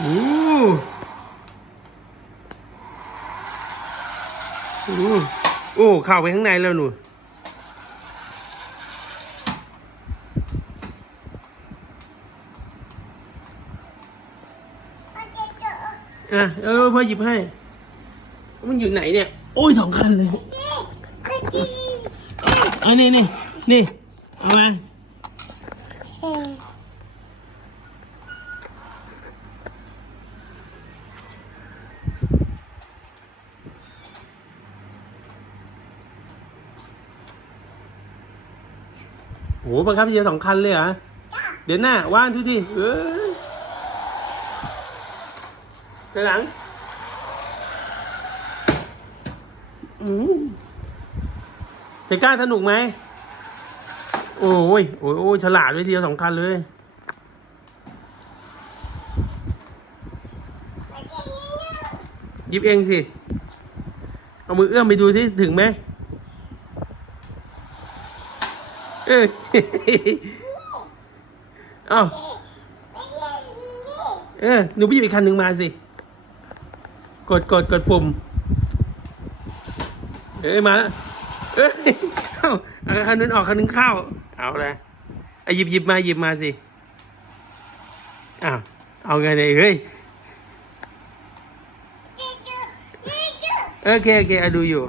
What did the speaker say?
โอ้โอ้โอ้เข้าไปข้างในแล้วหนูอะเออพ่อหยิบให้ มันอยู่ไหนเนี่ย โอ้ยสองคันเลยอันนี้นี่นี่เอามา โหบังคับทีเดียวสองคันเลยเหรอเดี๋ยวหน้าว่านทุกทีเอ้ยไปหลังอืมจะกล้าสนุกไหม โอ้ยโอ้ยโอ้ยฉลาดเลยทีเดียวสองคันเลยยิบเองสิ เอามือเอื้อมไปดูที่ถึงไหม เออเอ้าเออหนูไปหยิบอีกคันหนึ่งมาสิ กดกดกดปุ่ม เอ้ยมาแล้วเอ้ยเอ้าเอาคันนึงออกคันนึงเข้า เอาเลยเอหยิบหยิบมาหยิบมาสิอ้าวเอาไงเนี่ยเฮ้ยโอเคโอเคเอาดูอยู่